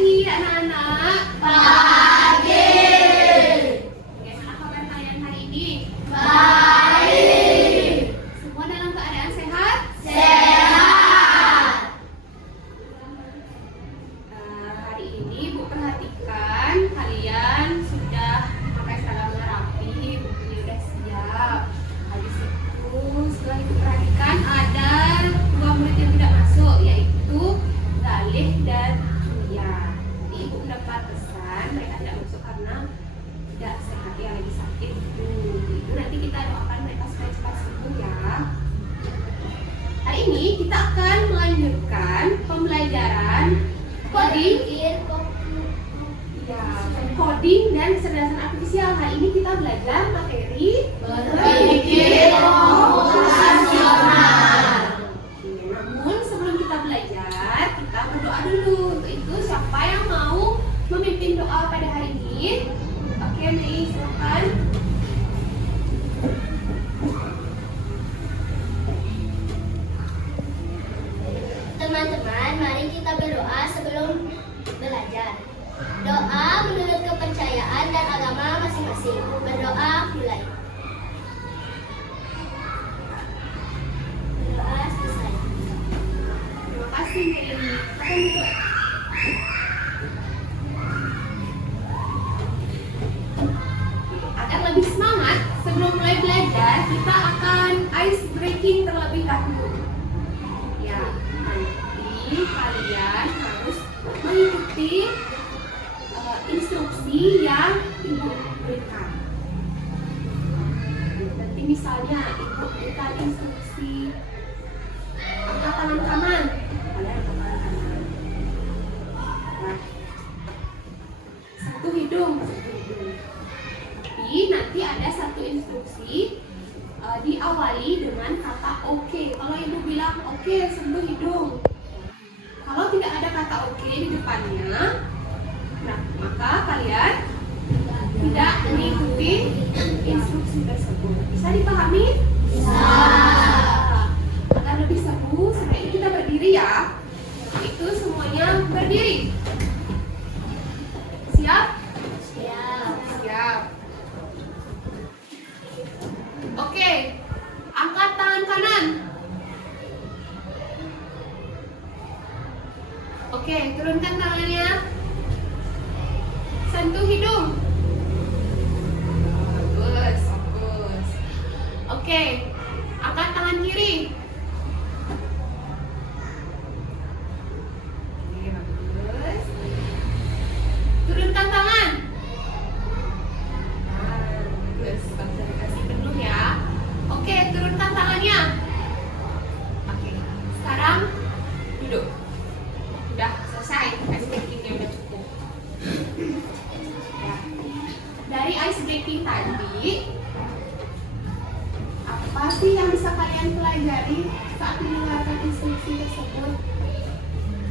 pagi anak-anak. Pagi. Bagaimana kabar kalian hari ini? Baik. Semua dalam keadaan sehat? Sehat. Hari ini Bu perhatikan kalian sudah memakai seragam rapi, bukunya sudah siap. Habis itu setelah itu perhatikan ada dua murid yang tidak masuk, yaitu Galih dan Julia. Jadi Ibu mendapat pesan mereka tidak masuk karena tidak sehat, ya lagi sakit. Itu nanti kita doakan mereka supaya cepat sembuh ya. Hari ini kita akan melanjutkan pembelajaran coding, coding dan kecerdasan artifisial. Hari ini kita belajar materi Berpikir komputasional. Namun sebelum kita belajar, kita berdoa dulu. Untuk itu siapa yang mau memimpin doa pada hari ini? Oke, Mei, silakan. Teman-teman, mari kita berdoa sebelum belajar. Doa menurut kepercayaan dan agama masing-masing. Berdoa mulai. Berdoa selesai. Terima kasih, Mei. Akan duduk. Agar lebih semangat, sebelum mulai belajar, kita akan ice breaking terlebih dahulu. Ya, nanti kalian harus mengikuti instruksi yang Ibu berikan. Nanti misalnya Ibu berikan instruksi angkat tangan kanan, kalian angkat tangan kanan. Nah, satu hidung. Tapi nanti ada satu instruksi diawali dengan kata oke. Kalau Ibu bilang oke, sentuh hidung. Kalau tidak ada kata oke di depannya, nah maka kalian tidak mengikuti instruksi tersebut. Bisa dipahami? Bisa. Agar lebih seru, sebaiknya kita berdiri ya. Itu semuanya berdiri. Siap? Siap. Siap. Oke, angkat tangan kanan. Oke, turunkan tangannya. Sentuh hidung. Bagus, bagus. Oke, angkat tangan kiri. Oke, bagus. Turunkan tangan. Bagus, konsentrasi penuh ya. Oke, turunkan tangannya. Oke, sekarang duduk. Udah selesai, ice breakingnya udah cukup. Ya. Dari ice breaking tadi, apa sih yang bisa kalian pelajari saat mendengarkan instruksi tersebut?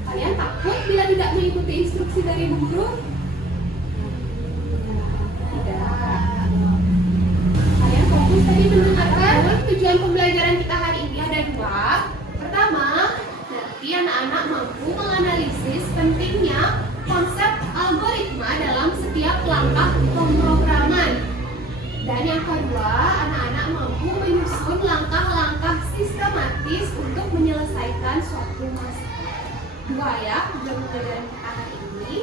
Kalian takut bila tidak mengikuti instruksi dari guru? Tidak. Kalian fokus tadi mendengarkan. Tujuan pembelajaran kita hari ini ada dua. Pertama, nanti anak-anak mampu menganalisis pentingnya konsep algoritma dalam setiap langkah pemrograman. Dan yang kedua, anak-anak mampu menyusun langkah-langkah sistematis untuk menyelesaikan suatu masalah. Dua ya, tujuan pembelajaran kita hari ini.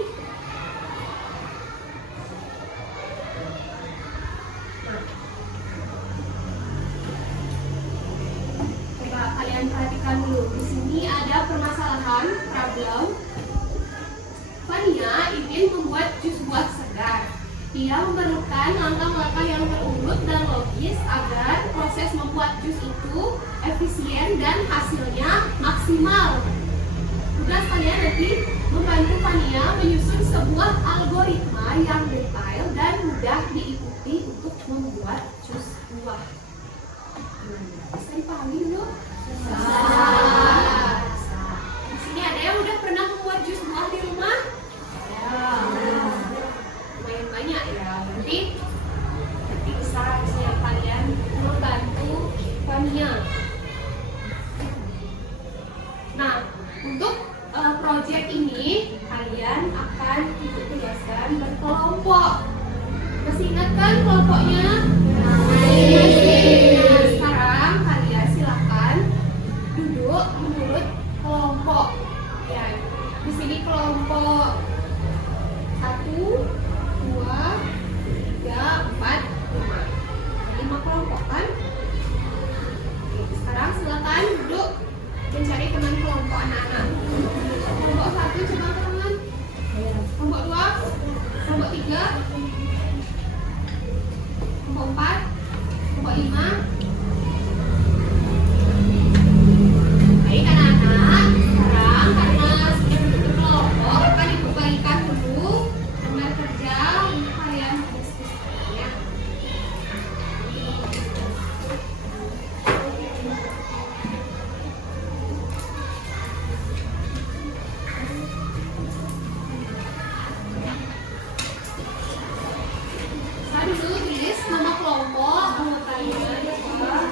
Coba kalian perhatikan dulu. Di sini ada permasalahan, problem. Fania ingin membuat jus buah segar. Ia memerlukan langkah-langkah yang terurut dan logis agar proses membuat jus itu efisien dan hasilnya maksimal. Tugas kalian nanti membantu Fania menyusun sebuah algoritma yang detail dan mudah diikuti untuk membuat jus buah. Bisa dipahami dulu? Bisa. Di sini ada yang udah pernah membuat jus buah di rumah? Lumayan banyak ya. Berarti bisa kalian membantu Fania. Nah, untuk proyek konsep ini kalian akan ditugaskan berkelompok. Masih ingat kan kelompoknya? Nah, sekarang kalian silakan duduk menurut kelompok. Ya, di sini kelompok 1, 2, 3, 4, 5. 5 kelompok kan? Oke, sekarang silakan duduk mencari teman kelompok anak-anak. Kelompok 1 coba angkat tangan. Kelompok 2, kelompok 3, kelompok 4, kelompok 5. Baik anak-anak, sekarang karena sudah duduk berkelompok, akan dibagikan dulu lembar kerja untuk kalian diskusikan ya. Saya dulu tulis nama kelompok anggotanya ya Pak.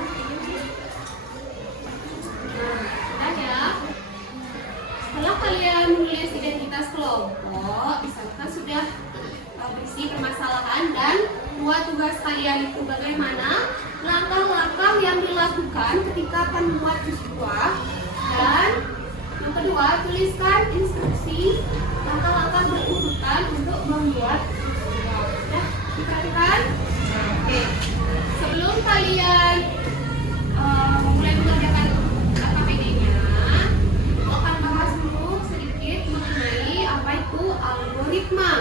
Nah, sudah ya. Setelah kalian menulis identitas kelompok, misalkan sudah berisi permasalahan dan buat tugas kalian itu bagaimana langkah-langkah yang dilakukan ketika akan membuat jus buah, dan yang kedua tuliskan instruksi langkah-langkah berurutan untuk membuat jus buah. Sudah diperhatikan? Oke. Sebelum kalian mulai mengerjakan KPD-nya, aku akan bahas dulu sedikit mengenai apa itu algoritma.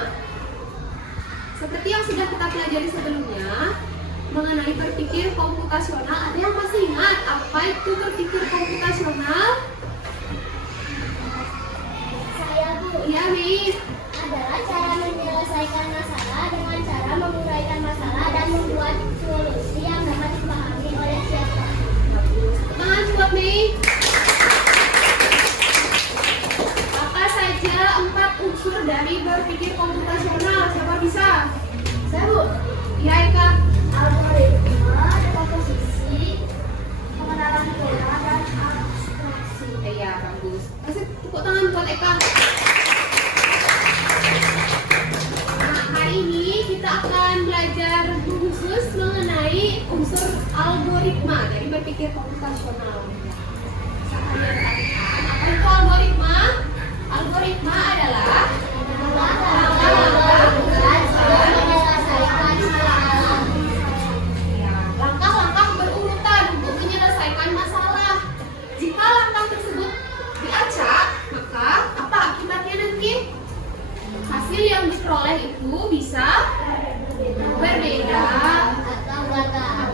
Seperti yang sudah kita pelajari sebelumnya mengenai berpikir komputasional, ada yang masih ingat apa itu berpikir komputasional? Saya Bu, Iya, Miss. adalah cara menyelesaikan masalah dengan cara menguraikan masalah dan membuat solusi yang dapat dipahami oleh siapa. Bagus. Tangan buat Mei. Apa saja 4 unsur dari berpikir komputasional? Siapa bisa? Saya Bu, Iya, Eka. algoritma, komposisi, pengenalan pola, dan abstraksi. Iya, bagus. Kasih tepuk tangan buat Eka. Nah, hari ini kita akan belajar khusus mengenai unsur algoritma dari berpikir komputasional. Bisa kalian perhatikan, apa itu algoritma? Algoritma adalah ya, langkah-langkah berurutan untuk menyelesaikan masalah. Jika langkah tersebut diacak, maka apa akibatnya nanti? Hasil yang diperoleh itu bisa berbeda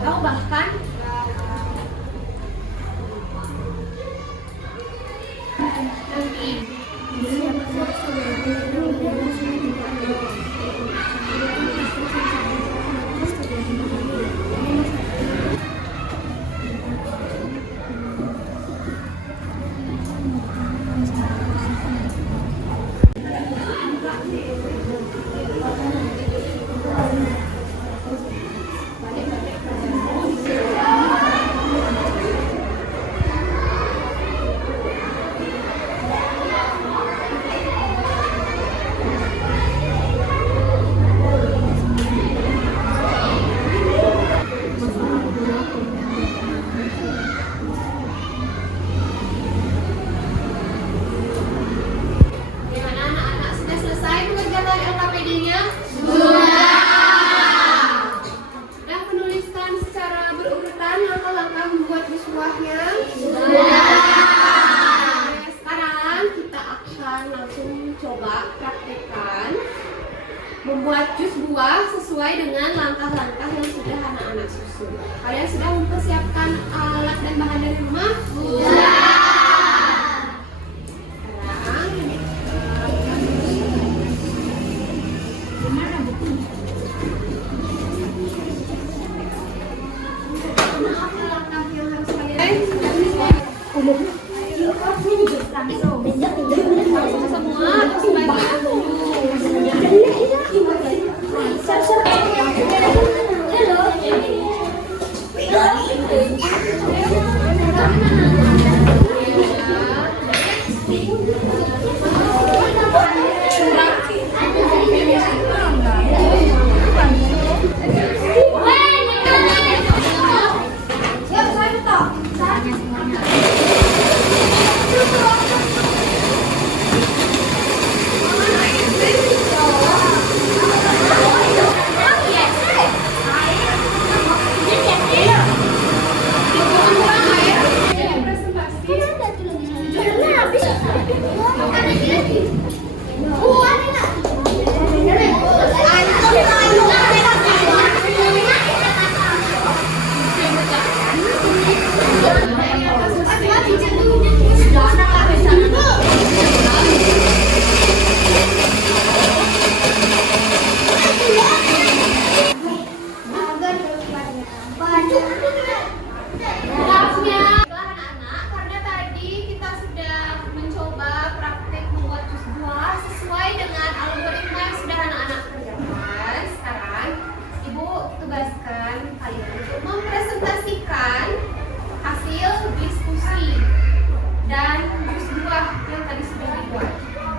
atau bahkan nanti. Bagaimana anak-anak, sudah selesai mengerjakan LKPD-nya? Sudah menuliskan secara berurutan langkah-langkah membuat jus buahnya? Oke, sekarang kita akan langsung coba praktekkan membuat jus buah sesuai dengan langkah-langkah yang sudah anak-anak susun. Kalian sudah mempersiapkan alat dan bahan dari rumah? Wah, sesuai dengan algoritma yang sudah anak-anak kerjakan. Sekarang Ibu tugaskan kalian untuk mempresentasikan hasil diskusi dan jus buah yang tadi sudah dibuat.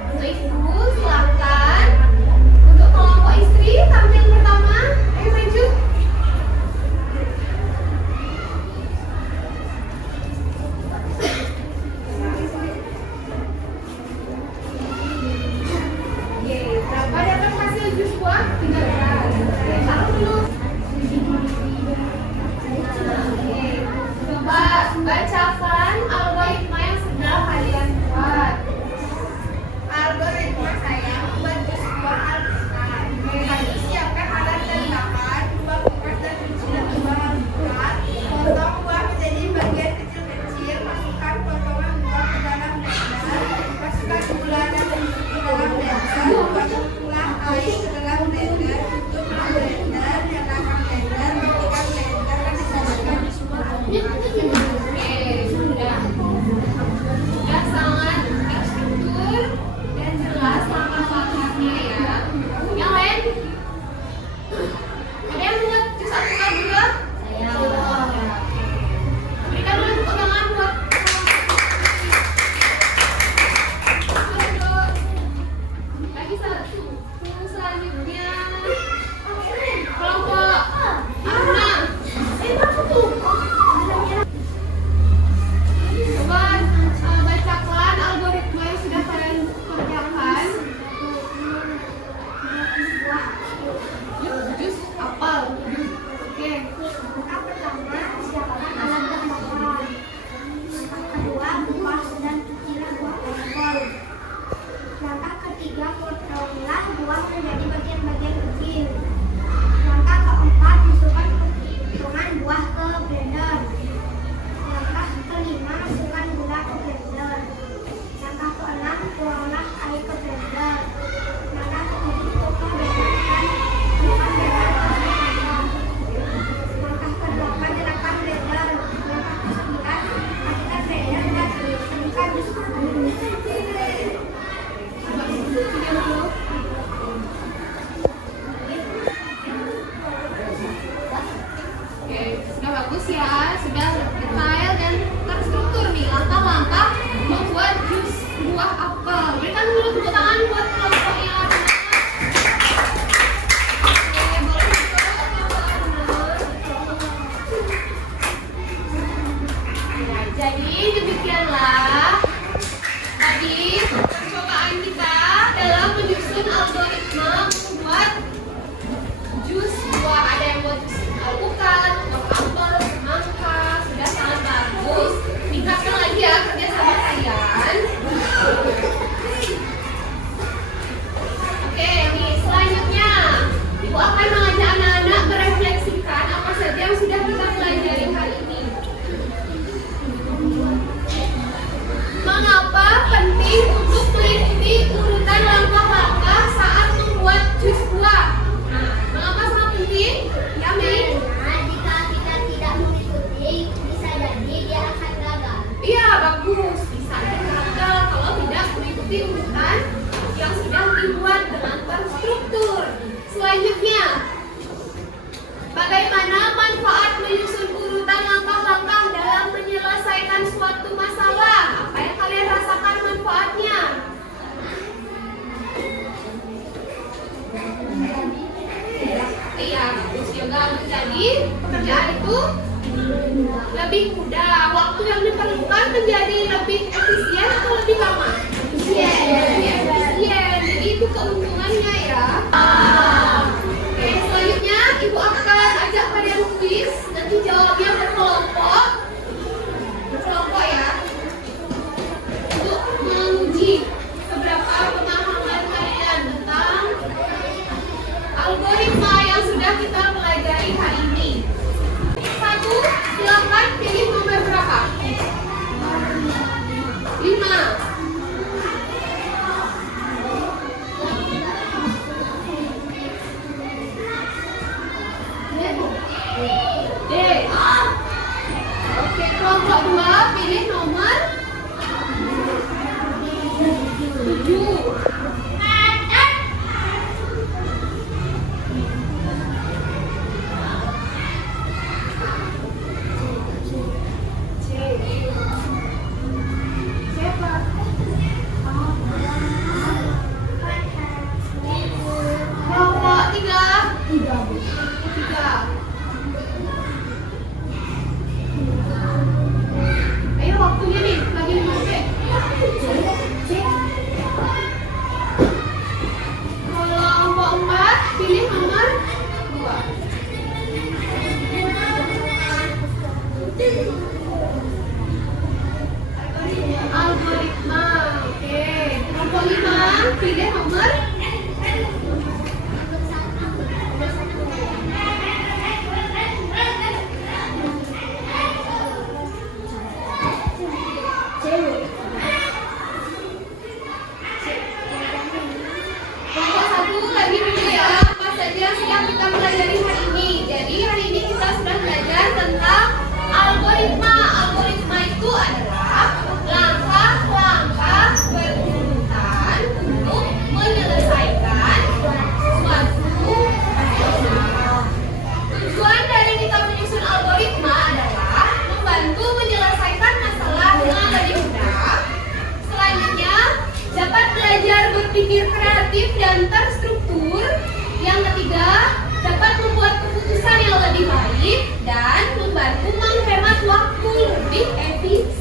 Untuk itu, silakan untuk kelompok istri tampil pertama. Ayo maju. Berapa dapat hasil jus buah? 13. Taruh dulu. Coba bacakan algoritma yang sudah kalian buat. Algoritma saya membuat jus buah alpukat. Tadi siapkan alat dan bahan, buah kupas dan cucian buah alpukat. Potong buah menjadi bagian kecil-kecil, masukkan potongan buah ke dalam blender, masukkan gula dan susu ke dalam blender, masukkan air ke dalam blender, tutup blender, nyalakan blender, matikan blender, dan disajikan jus buah alpukat. Sudah sangat terstruktur dan jelas langkah-langkahnya ya. Yang lain? Ada yang buat jus alpukat juga? Berikan dulu tepuk tangan buat lagi satu. Selanjutnya kelompok Arna. Berapa tuh? Coba bacakan algoritma yang sudah kalian kerjakan. Jus apel. Oke. Langkah pertama, siapkan alat dan bahan. Langkah kedua, kupas dan cucilah buah apel. Langkah ketiga, potonglah buah menjadi bagian-bagian kecil. Langkah keempat, masukkan potongan buah ke blender. Langkah kelima, masukkan gula ke blender. Langkah keenam, tuanglah air ke blender. Langkah ketujuh, tutup blender dan masukkan blender ke blender. Langkah ke-8, nyalakan blender. Langkah ke-9, matikan blender dan sajikan jus alpukat. Coba video dulu. Oke, sudah bagus ya, sudah detail dan terstruktur nih langkah-langkah membuat jus buah apel. Berikan dulu tepuk tangan buat kelompok yang ada. Oke, boleh ya, jadi demikianlah tadi percobaan kita dalam menyusun algoritma membuat jus buah. Ada yang buat jus alpukat, buah apel, semangka, sudah sangat bagus. Tingkatkan lagi ya kerja sama kalian. Oke, nih selanjutnya Ibu akan mengajak anak-anak merefleksikan apa saja yang sudah kita pelajari hari ini. Mengapa penting untuk mengikuti urutan langkah-langkah saat membuat jus buah? Nah, mengapa sangat penting? Ya, Mi? Karena jika kita tidak mengikuti, bisa jadi dia akan gagal. Iya, bagus. Bisa gagal kalau tidak mengikuti urutan yang sudah dibuat dengan terstruktur. Selanjutnya, bagaimana manfaat menyusun urutan langkah-langkah dalam menyelesaikan suatu masalah? Apa yang kalian rasakan manfaatnya? Iya, bagus juga menjadi pekerjaan itu lebih mudah. Waktu yang diperlukan menjadi lebih efisien atau lebih lama? Efisien. Jadi itu keuntungannya ya. Oke, selanjutnya Ibu akan ajak kalian kuis. Nanti jawabnya berkelompok. Berkelompok ya. Untuk menguji seberapa pemahaman kalian tentang algoritma yang sudah kita pelajari hari ini. Satu, silakan pilih nomor berapa? saja yang kita pelajari hari ini. Jadi hari ini kita sudah belajar tentang algoritma. Algoritma itu adalah langkah-langkah berurutan untuk menyelesaikan suatu masalah. Tujuan dari kita menyusun algoritma adalah membantu menyelesaikan masalah dengan lebih mudah. Selanjutnya, dapat belajar berpikir kreatif dan terstruktur. Yang ketiga, dapat membuat keputusan yang lebih baik dan membantu menghemat waktu lebih efisien.